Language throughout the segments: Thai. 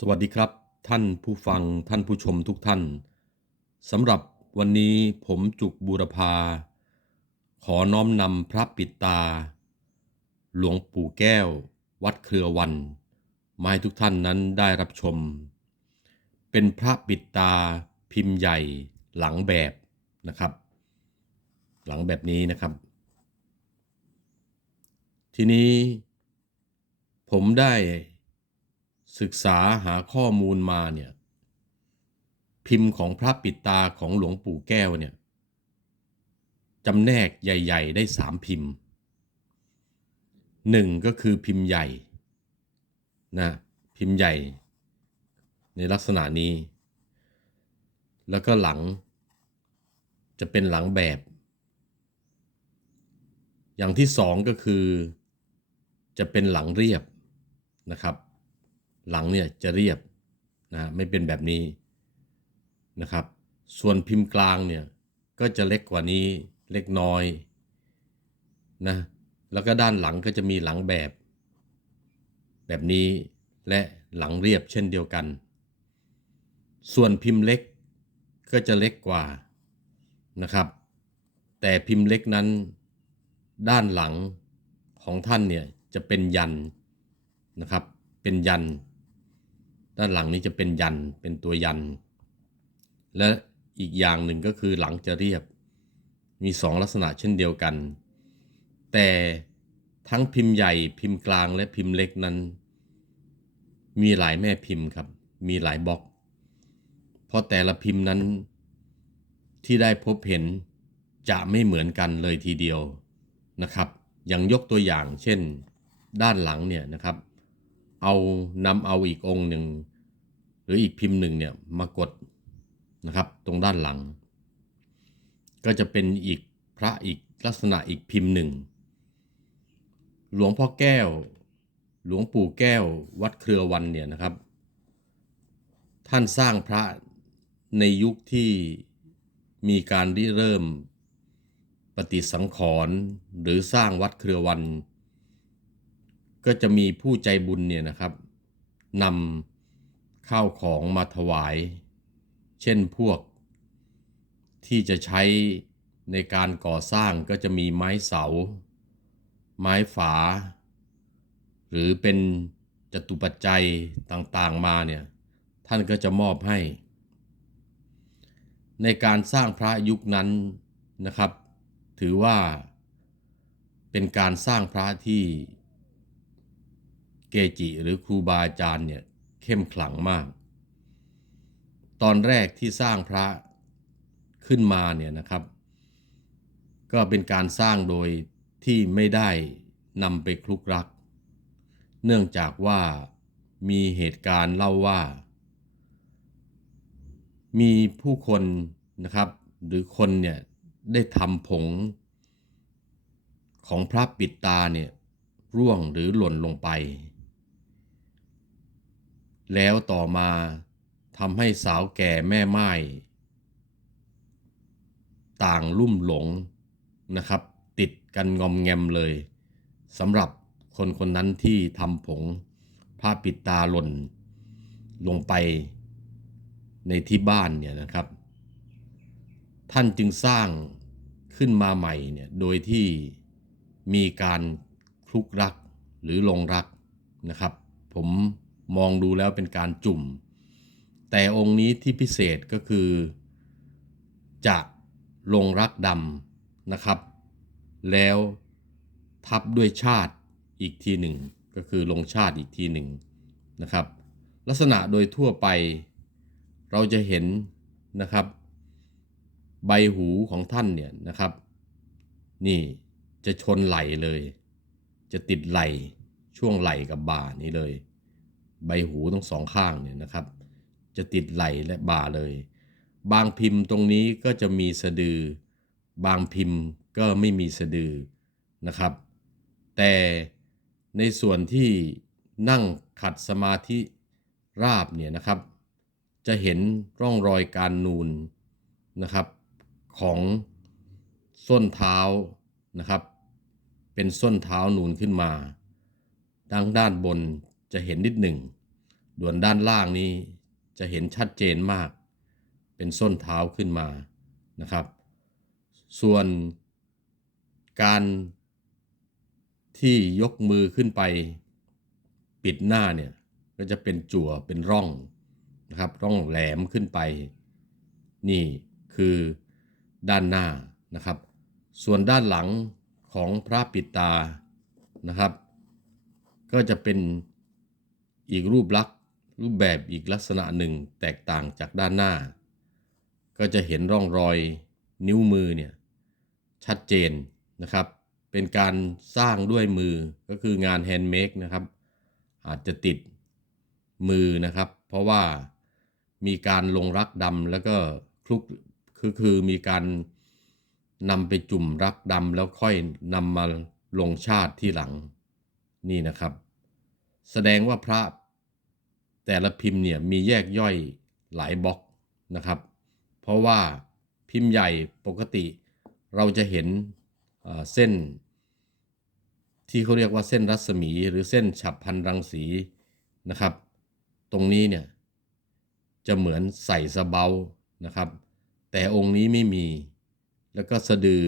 สวัสดีครับ ท่านผู้ฟังท่านผู้ชมทุกท่านสำหรับวันนี้ผมจุกบูรพา ขอน้อมนำพระปิดตา หลวงปู่แก้ว วัดเครือวัน มาให้ทุกท่านนั้นได้รับชม เป็นพระปิดตาพิมพ์ใหญ่หลังแบบนะครับ หลังแบบนี้นะครับ ทีนี้ผมได้ ศึกษาหาข้อมูลมาเนี่ยพิมพ์ของพระปิดตาของหลวงปู่แก้วเนี่ยจำแนกใหญ่ ๆ ได้สามพิมพ์หนึ่งก็คือพิมพ์ใหญ่นะพิมพ์ใหญ่ ในลักษณะนี้ แล้วก็หลัง จะเป็นหลังแบบ อย่างที่สองก็คือ จะเป็นหลังเรียบนะครับ หลังเนี่ยจะเรียบนะไม่เป็นแบบนี้นะครับ ส่วนพิมพ์กลางเนี่ยก็จะเล็กกว่านี้เล็กน้อยนะแล้วก็ด้านหลังก็จะมีหลังแบบ แบบนี้และหลังเรียบเช่นเดียวกัน ส่วนพิมพ์เล็กก็จะเล็กกว่านะครับ แต่พิมพ์เล็กนั้น ด้านหลังของท่านเนี่ยจะเป็นยันนะครับ เป็นยัน ด้านหลังนี้จะเป็นยันเป็นตัวยัน และอีกอย่างหนึ่งก็คือหลังจะเรียบ มีสองลักษณะเช่นเดียวกัน แต่ทั้งพิมพ์ใหญ่พิมพ์กลางและพิมพ์เล็กนั้น มีหลายแม่พิมพ์ครับ มีหลายบล็อก เพราะแต่ละพิมพ์นั้นที่ได้พบเห็นจะไม่เหมือนกันเลยทีเดียวนะครับ อย่างยกตัวอย่างเช่น ด้านหลังเนี่ยนะครับ เอานำเอาอีกองค์หนึ่ง หรืออีกพิมพ์หนึ่งเนี่ยมากดนะครับ ตรงด้านหลัง ก็จะเป็นอีกพระอีกลักษณะอีกพิมพ์หนึ่ง หลวงพ่อแก้ว หลวงปู่แก้ววัดเครือวันเนี่ยนะครับ ท่านสร้างพระในยุคที่มีการริเริ่มปฏิสังขรณ์หรือสร้างวัดเครือวัน ก็จะมีผู้ใจบุญเนี่ยนะครับนำข้าวของมาถวาย เช่นพวก ที่จะใช้ในการก่อสร้างก็จะมีไม้เสา ไม้ฝา หรือเป็นจตุปัจจัยต่างๆมาเนี่ยท่านก็จะมอบให้ ในการสร้างพระยุคนั้นนะครับ ถือว่าเป็นการสร้างพระที่ เกจิหรือครูบาอาจารย์เนี่ยเข้มขลังมาก ตอนแรกที่สร้างพระขึ้นมาเนี่ยนะครับ ก็เป็นการสร้างโดยที่ไม่ได้นำไปคลุกรัก เนื่องจากว่ามีเหตุการณ์เล่าว่า มีผู้คนนะครับ หรือคนเนี่ยได้ทำผงของพระปิดตาเนี่ยร่วงหรือหล่นลงไป แล้วต่อมาทำให้สาวแก่แม่ไม้ต่างลุ่มหลงนะครับ ติดกันงอมแงมเลยสำหรับคนคนนั้นที่ทำผงพระปิดตาหล่น ลงไปในที่บ้านเนี่ยนะครับ ท่านจึงสร้างขึ้นมาใหม่เนี่ยโดยที่มีการคลุกรักหรือลงรักนะครับ ผม มองดูแล้วเป็นการจุ่ม แต่องค์นี้ที่พิเศษก็คือ จะลงรักดำนะครับ แล้วทับด้วยชาติอีกทีหนึ่ง ก็คือลงชาติอีกทีหนึ่งนะครับ ลักษณะโดยทั่วไป เราจะเห็นนะครับ ใบหูของท่านเนี่ยนะครับ นี่จะชนไหลเลย จะติดไหลช่วงไหลกับบ่านี้เลย ใบหูทั้งสองข้างเนี่ยนะครับ จะติดไหลและบ่าเลย บางพิมพ์ตรงนี้ก็จะมีสะดือ บางพิมพ์ก็ไม่มีสะดือนะครับ แต่ในส่วนที่นั่งขัดสมาธิราบเนี่ยนะครับ จะเห็นร่องรอยการนูนนะครับของส้นเท้านะครับ เป็นส้นเท้านูนขึ้นมาดังด้านบนจะเห็นนิดหนึ่ง ด่วนด้านล่างนี้จะเห็นชัดเจนมาก เป็นส้นเท้าขึ้นมานะครับ ส่วนการที่ยกมือขึ้นไปปิดหน้าเนี่ยก็จะเป็นจั่วเป็นร่องนะครับ ร่องแหลมขึ้นไป นี่คือด้านหน้านะครับ ส่วนด้านหลังของพระปิดตานะครับ ก็จะเป็นอีกรูปลักษณ์ รูปแบบอีกลักษณะหนึ่งแตกต่างจากด้านหน้า ก็จะเห็นร่องรอยนิ้วมือเนี่ยชัดเจนนะครับ เป็นการสร้างด้วยมือก็คืองานแฮนด์เมดนะครับ อาจจะติดมือนะครับ เพราะว่ามีการลงรักดำแล้วก็คลุกคือคือมีการนำไปจุ่มรักดำแล้วค่อยนำมาลงชาติที่หลังนี่นะครับ แสดงว่าพระ แต่ละพิมพ์เนี่ยมีแยกย่อยหลายบล็อกนะครับ เพราะว่าพิมพ์ใหญ่ปกติเราจะเห็นเส้น ที่เขาเรียกว่าเส้นรัศมีหรือเส้นฉับพันรังสีนะครับ ตรงนี้เนี่ยจะเหมือนใส่สะเบานะครับ แต่องค์นี้ไม่มี แล้วก็สะดือ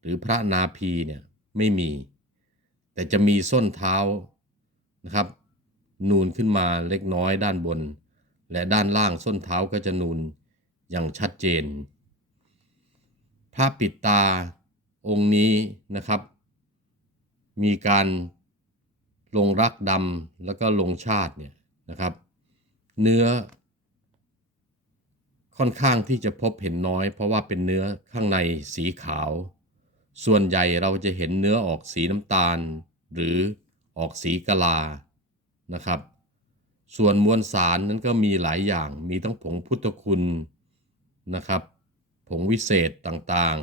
หรือพระนาพีเนี่ยไม่มี แต่จะมีส้นเท้านะครับ นูนขึ้นมาเล็กน้อยด้านบน และด้านล่างส้นเท้าก็จะนูนอย่างชัดเจน พระปิดตาองค์นี้นะครับ มีการลงรักดำแล้วก็ลงชาติเนี่ยนะครับ เนื้อ ค่อนข้างที่จะพบเห็นน้อย เพราะว่าเป็นเนื้อข้างในสีขาว ส่วนใหญ่เราจะเห็นเนื้อออกสีน้ำตาล หรือออกสีกะลา นะครับ ส่วนมวลสารนั้นก็มีหลายอย่าง มีทั้งผงพุทธคุณนะครับ ผงวิเศษต่าง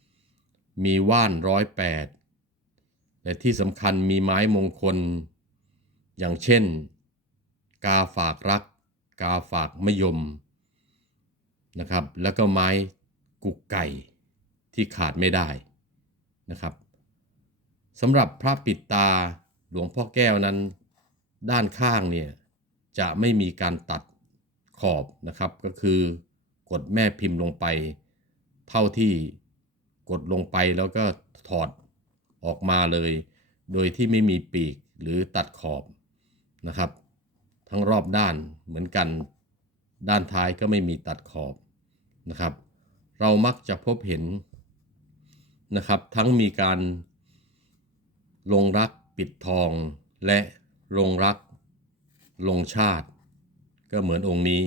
ๆ มีว่านร้อยแปดและที่สำคัญมีไม้มงคล อย่างเช่น กาฝากรัก กาฝากมะยมนะครับ แล้วก็ไม้กุกไก่ที่ขาดไม่ได้นะครับสำหรับพระปิดตาหลวงพ่อแก้วนั้น ด้านข้างเนี่ยจะไม่มีการตัดขอบนะครับ ก็คือกดแม่พิมพ์ลงไป เท่าที่กดลงไปแล้วก็ถอดออกมาเลย โดยที่ไม่มีปีกหรือตัดขอบนะครับ ทั้งรอบด้านเหมือนกัน ด้านท้ายก็ไม่มีตัดขอบนะครับ เรามักจะพบเห็นนะครับ ทั้งมีการลงรักปิดทองและ ลงรัก ลงชาติ ก็เหมือนองค์นี้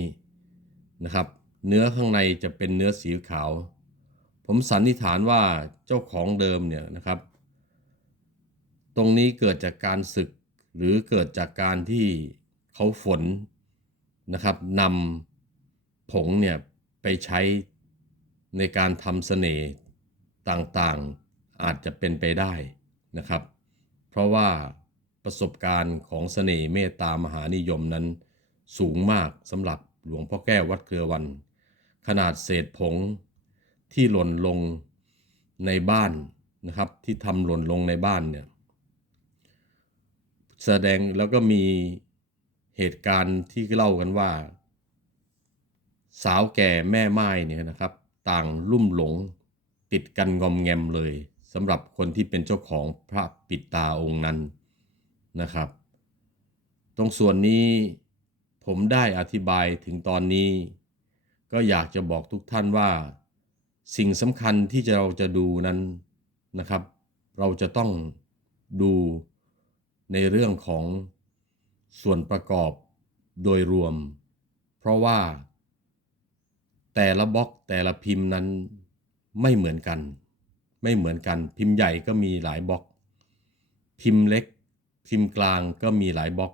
นะครับ เนื้อข้างในจะเป็นเนื้อสีขาว ผมสันนิษฐานว่าเจ้าของเดิมเนี่ยนะครับ ตรงนี้เกิดจากการศึกหรือเกิดจากการที่เขาฝนนะครับนำผงเนี่ยไปใช้ในการทำเสน่ห์ต่างๆอาจจะเป็นไปได้นะครับ เพราะว่า ประสบการณ์ของเสน่ห์เมตตามหานิยมนั้น สูงมากสำหรับหลวงพ่อแก้ววัดเกลือวัน ขนาดเศษผงที่หล่นลงในบ้านนะครับที่ทำหล่นลงในบ้านเนี่ยแสดงแล้วก็มีเหตุการณ์ที่เล่ากันว่า สาวแก่แม่ไม้เนี่ยนะครับ ต่างลุ่มหลงติดกันงอมแงมเลยสำหรับคนที่เป็นเจ้าของพระปิดตาองค์นั้น นะครับ ตรงส่วนนี้ผมได้อธิบายถึงตอนนี้ ก็อยากจะบอกทุกท่านว่า สิ่งสำคัญที่เราจะดูนั้นนะครับ เราจะต้องดูในเรื่องของส่วนประกอบโดยรวม เพราะว่า แต่ละบล็อกแต่ละพิมพ์นั้นไม่เหมือนกัน ไม่เหมือนกัน พิมพ์ใหญ่ก็มีหลายบล็อก พิมพ์เล็ก พิมพ์กลางก็มีหลายบล็อก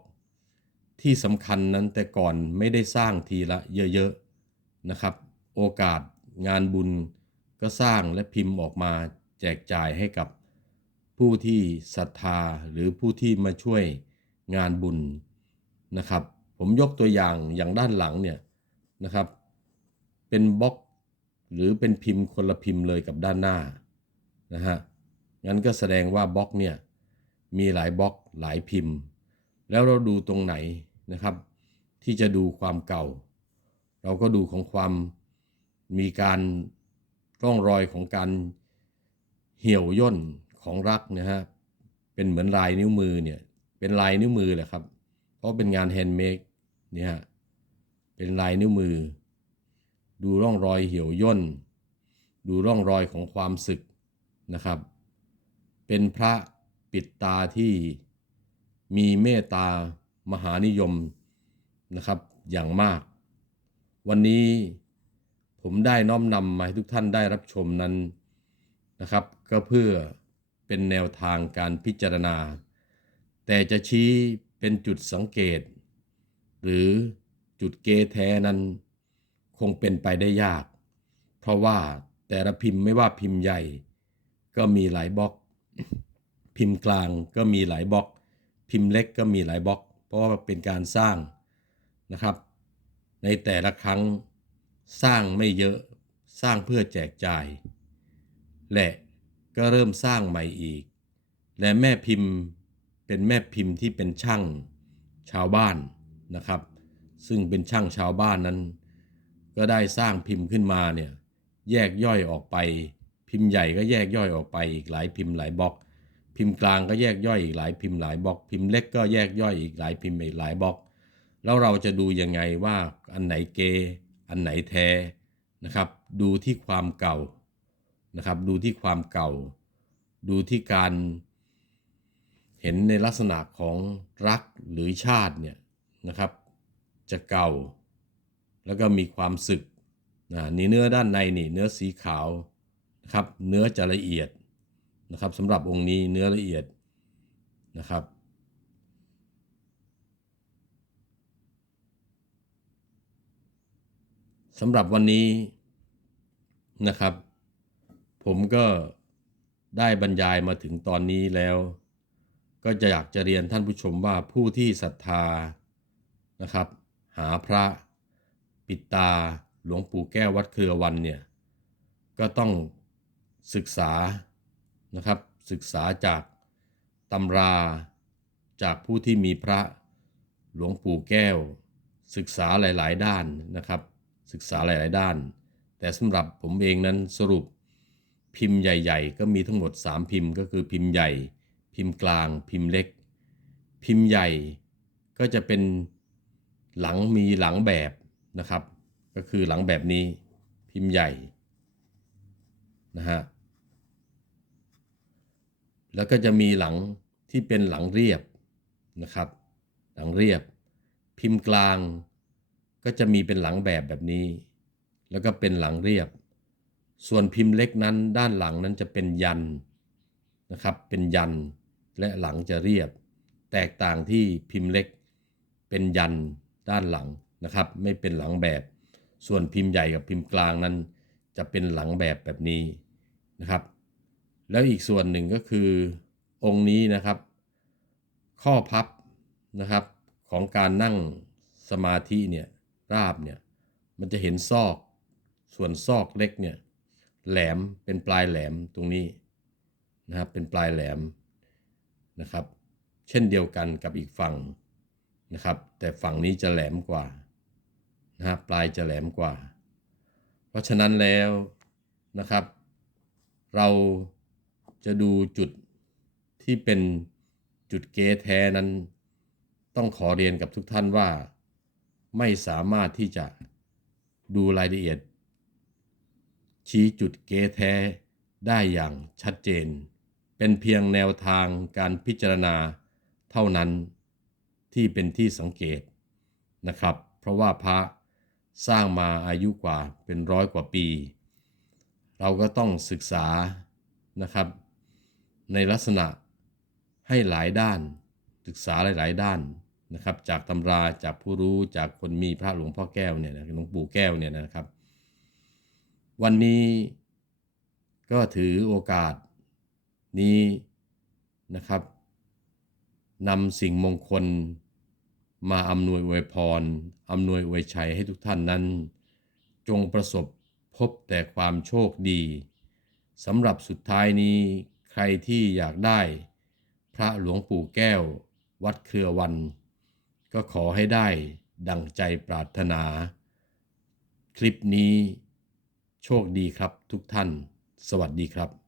ที่สำคัญนั้นแต่ก่อนไม่ได้สร้างทีละเยอะๆนะครับ โอกาสงานบุญก็สร้างและพิมพ์ออกมาแจกจ่ายให้กับผู้ที่ศรัทธาหรือผู้ที่มาช่วยงานบุญนะครับ ผมยกตัวอย่างอย่างด้านหลังเนี่ยนะครับ เป็นบล็อกหรือเป็นพิมพ์คนละพิมพ์เลยกับด้านหน้านะฮะงั้นก็แสดงว่าบล็อกเนี่ย มีหลายบล็อกหลายพิมพ์ แล้วเราดูตรงไหนนะครับ ที่จะดูความเก่า เราก็ดูของความมีการร่องรอยของการเหี่ยวย่นของรักนะฮะเป็นเหมือนลายนิ้วมือเนี่ยเป็นลายนิ้วมือแหละครับ เพราะเป็นงานแฮนด์เมดเนี่ยเป็นลายนิ้วมือ ดูร่องรอยเหี่ยวย่น ดูร่องรอยของความสึกนะครับ เป็นพระ ปิดตาที่มีเมตตามหานิยมนะครับอย่างมาก วันนี้ผมได้น้อมนำมาให้ทุกท่านได้รับชมนั้นนะครับ ก็เพื่อเป็นแนวทางการพิจารณา แต่จะชี้เป็นจุดสังเกต หรือจุดเกแท้นั้นคงเป็นไปได้ยาก เพราะว่าแต่ละพิมพ์ไม่ว่าพิมพ์ใหญ่ ก็มีหลายบล็อก พิมพ์กลางก็มีหลายบล็อก พิมพ์เล็กก็มีหลายบล็อก เพราะว่าเป็นการสร้างนะครับ ในแต่ละครั้งสร้างไม่เยอะสร้างเพื่อแจกจ่าย และก็เริ่มสร้างใหม่อีก และแม่พิมพ์เป็นแม่พิมพ์ที่เป็นช่างชาวบ้านนะครับ ซึ่งเป็นช่างชาวบ้านนั้น ก็ได้สร้างพิมพ์ขึ้นมาเนี่ยแยกย่อยออกไป พิมพ์ใหญ่ก็แยกย่อยออกไปอีกหลายพิมพ์หลายบล็อก พิมพ์กลางก็แยกย่อยอีกหลายพิมพ์หลายบล็อก พิมพ์เล็กก็แยกย่อยอีกหลายพิมพ์อีกหลายบล็อก แล้วเราจะดูยังไงว่าอันไหนเก อันไหนแท้นะครับ ดูที่ความเก่านะครับ ดูที่ความเก่า ดูที่การเห็นในลักษณะของรักหรือชาติเนี่ยนะครับ จะเก่า แล้วก็มีความสึกนะนี่เนื้อด้านในนี่เนื้อสีขาวนะครับ เนื้อจะละเอียด นะครับสำหรับองค์นี้เนื้อละเอียดนะครับ สำหรับวันนี้นะครับ ผมก็ได้บรรยายมาถึงตอนนี้แล้ว ก็จะอยากจะเรียนท่านผู้ชมว่าผู้ที่ศรัทธานะครับ หาพระปิดตาหลวงปู่แก้ววัดเครือวันเนี่ย ก็ต้องศึกษา นะครับ ศึกษาจากตำราจากผู้ที่มีพระหลวงปู่แก้ว ศึกษาหลาย ๆ ด้านนะครับ ศึกษาหลาย ๆ ด้าน แต่สำหรับผมเองนั้นสรุปพิมพ์ใหญ่ ๆ ก็มีทั้งหมด 3 พิมพ์ ก็คือพิมพ์ใหญ่ พิมพ์กลาง พิมพ์เล็ก พิมพ์ใหญ่ก็จะเป็นหลังมีหลังแบบนะครับ ก็คือหลังแบบนี้พิมพ์ใหญ่นะฮะ แล้วก็จะมีหลังที่เป็นหลังเรียบนะครับ หลังเรียบ พิมพ์กลาง ก็จะมีเป็นหลังแบบแบบนี้ แล้วก็เป็นหลังเรียบ ส่วนพิมพ์เล็กนั้นด้านหลังนั้นจะเป็นยันนะครับ เป็นยันและหลังจะเรียบ แตกต่างที่พิมพ์เล็ก เป็นยันด้านหลังนะครับ ไม่เป็นหลังแบบ ส่วนพิมพ์ใหญ่กับพิมพ์กลางนั้น จะเป็นหลังแบบแบบนี้นะครับ แล้วอีกส่วนหนึ่งก็คือองค์นี้นะครับ ข้อพับนะครับของการนั่งสมาธิเนี่ยราบเนี่ยมันจะเห็นซอกส่วนซอกเล็กเนี่ยแหลมเป็นปลายแหลมตรงนี้นะครับเป็นปลายแหลมนะครับ เช่นเดียวกันกับอีกฝั่งนะครับ แต่ฝั่งนี้จะแหลมกว่านะฮะปลายจะแหลมกว่า เพราะฉะนั้นแล้วนะครับ เรา จะดูจุดที่เป็นจุดเกแท้นั้น ต้องขอเรียนกับทุกท่านว่า ไม่สามารถที่จะดูรายละเอียด ชี้จุดเกแท้ได้อย่างชัดเจน เป็นเพียงแนวทางการพิจารณาเท่านั้นที่เป็นที่สังเกตนะครับ เพราะว่าพระสร้างมาอายุกว่าเป็นร้อยกว่าปี เราก็ต้องศึกษานะครับ ในลักษณะให้หลายด้าน ศึกษาหลาย ๆ ด้านนะครับ จากตำราจากผู้รู้จากคนมีพระหลวงพ่อแก้วเนี่ยนะหลวงปู่แก้วเนี่ยนะครับ วันนี้ก็ถือโอกาสนี้นะครับนำสิ่งมงคลมาอำนวยอวยพรอำนวยอวยชัยให้ทุกท่านนั้น จงประสบพบแต่ความโชคดีสำหรับสุดท้ายนี้ ใครที่อยากได้ พระหลวงปู่แก้ว วัดเครือวัน ก็ขอให้ได้ดังใจปรารถนา คลิปนี้โชคดีครับทุกท่าน สวัสดีครับ